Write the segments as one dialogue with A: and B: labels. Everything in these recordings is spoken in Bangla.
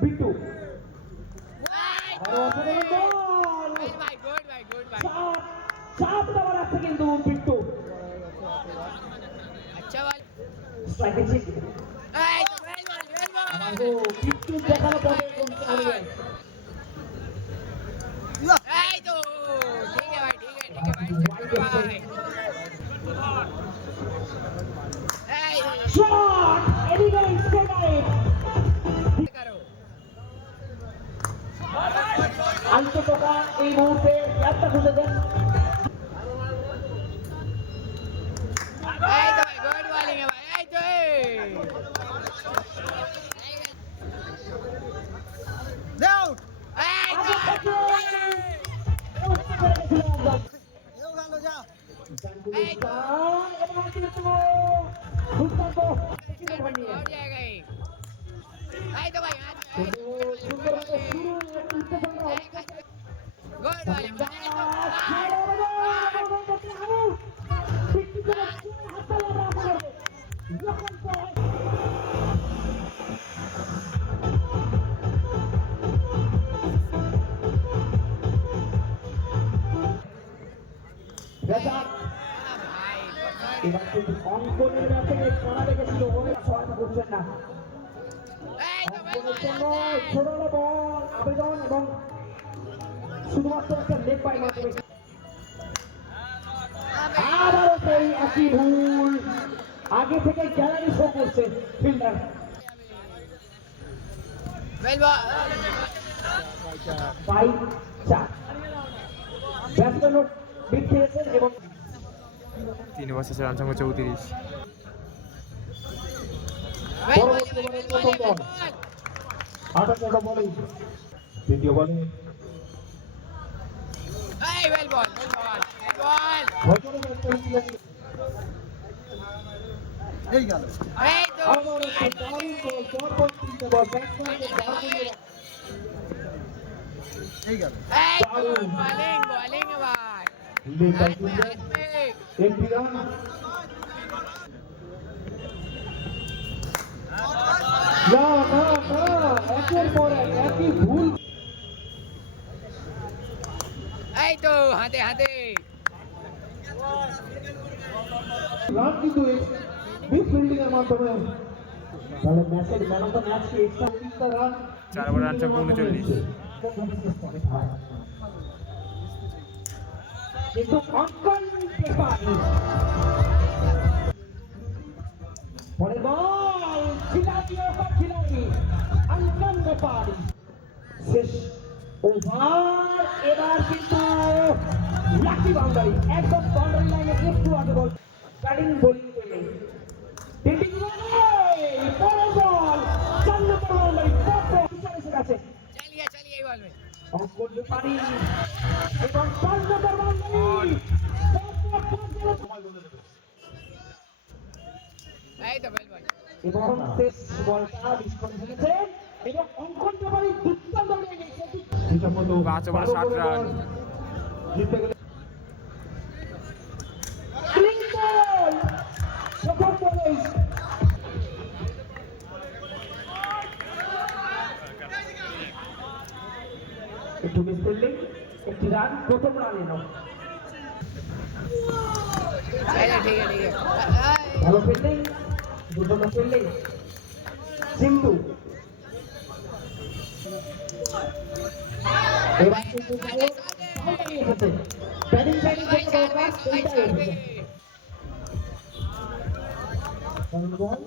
A: বিটু।
B: চাপ দেওয়ার আছে কিন্তু বিট্টু
A: আচ্ছা
B: বিট্টু দেখানো পরে
A: এই তো
B: এবার কিন্তু অঙ্কনের ব্যাপারে কড়া লেগেছিল ওরা সহায়তা করছেন না।
A: এই তো ভাই
B: অঙ্কনের জন্য ছোট বল আবেদন এবং শুধুমাত্র একটা লেগ পাই মাধ্যমে আবারও সেই একই ভুল। আগে থেকে গ্যালারি শো করছে ফিল্ডার।
A: বল
B: চার। ব্যাটসম্যানও বিট খেয়েছেন এবং
C: তিন ওভার শেষে রান সংখ্যা চৌত্রিশ
B: দ্বিতীয় বলে।
A: এই
B: করেছিলেন
A: এই তো।
B: ব্যাটসম্যানকে দারুণ
A: এই তো বলিং বলিং ভাই
B: রান না না না একের পর এক একই ভুল।
A: এই তো হাতে হাতে।
B: রান কিন্তু বিগ ফিল্ডিং এর মাধ্যমে। তাহলে ম্যাচের ম্যান অফ দ্য ম্যাচ কি? Extra run.
C: চার ওভার রান উনচল্লিশ।
B: কিন্তু অঙ্কন পেপার পরে বল, খিলাড়ি ওপর খিলাড়ি অঙ্কন পেপার শেষ। ওভার, এবার কিন্তু লাকি বাউন্ডারি। একদম বাউন্ডারি লাইনে একটু আগে বল। ব্যাটিং বোলিং এবং শেষ বলটা বিস্ফোরণ হয়েছে এবং অঙ্কন পেপারি দুর্দান্ত
C: পাঁচ ওভার ষাট রান।
B: জিততে গেলে একটু মিস করলেই একটি রান প্রথম রান
A: আছে
B: ভালো fielding দুর্দান্ত ফিল্ডিং সিন্ধু এবার কিন্তু ভালো বাউন্ডারি এসেছে ব্যাটিং ব্যাটিং
A: ভাই
B: করতে
A: ছাড়বে
B: দরকার
A: ভাই
B: সেইটাই
A: ছাড়বে
B: এসেছে কারণ বল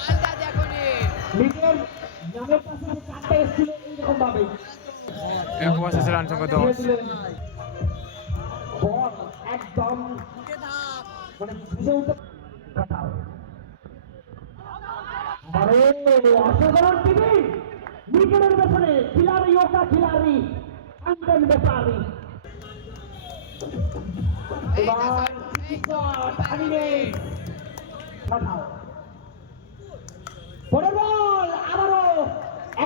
A: বলটা দেখো রে
B: নিজের নামের পাশে যে চারটা এসেছিল এইরকম ভাবে
C: এক ওভার শেষে রান সংখ্যা দশ
B: বল একদম মানে অসাধারণ টিভি উইকেটের পেছনে, খিলাড়ি, ওকা খিলাড়ি আন্ডান ব্যাপারি। এবার বল, আবারও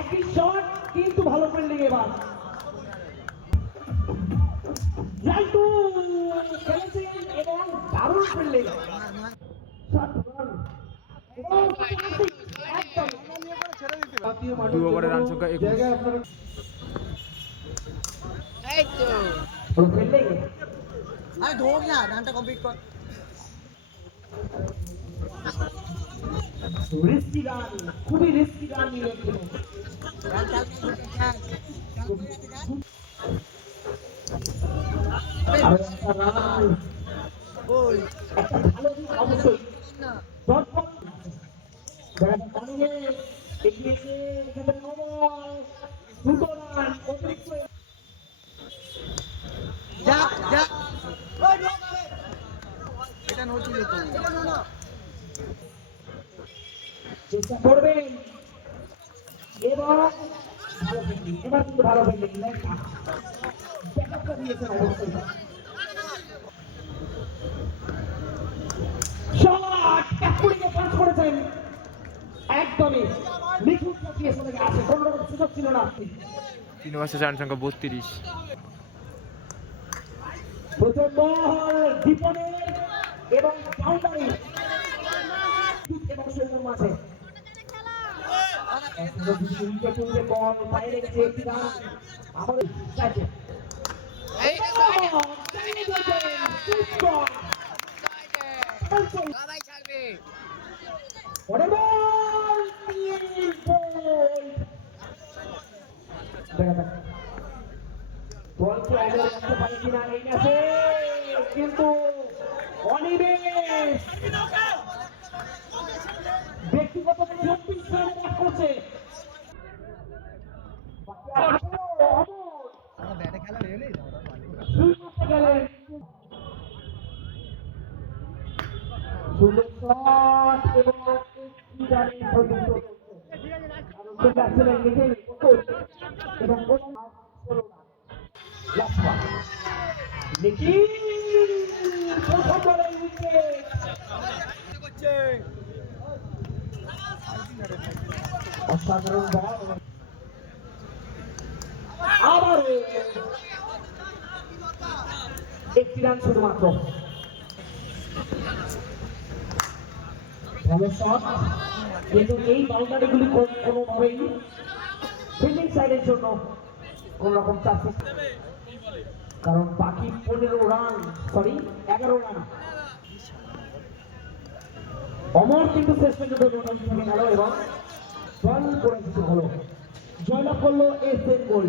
B: একটি শট কিন্তু ভালো ফিল্ডিং এবার। দারুণ ফিল্ডিং শট রান এবং একদম
C: দু ওভারে রান সংখ্যা একুশ।
B: জায়গায় আপনারা
A: এই তো
B: ফিল্ডিং
D: আরে ঢোক না রানটা কমপ্লিট কর।
B: রিস্কি রান খুবই রিস্কি রান একটা রান চেষ্টা করবেন এবং এবার কিন্তু ভালো ব্যাকআপটা দিয়েছেন অবশ্যই একদমই নিখুঁত কাটিয়ে চলে গেছে কোনো রকম সুযোগ ছিল না।
C: তিন শেষে রান সংখ্যা বত্রিশ।
B: প্রথম বল দীপনের এবং বাউন্ডারি। এবং সৈন্যর মাঝে। উইকেট উইকেট বল বাইরে গেছে একটি রান আবার চাইছে
A: এই তো সবাই থাকবে
B: পরে বল তিন বল কিন্তু অনিবেশ ব্যক্তিগত চব্বিশ রানে করছে একটি রান শুধুমাত্র কিন্তু এই বাউন্ডারিগুলি কোনোভাবেই সাইডের জন্য কোন রকম চাপ কারণ বাকি পনেরো রান সরি এগারো রান। অমর কিন্তু শেষ পর্যন্ত গেল এবং জয় করে হলো। জয়লাভ করল এস বেঙ্গল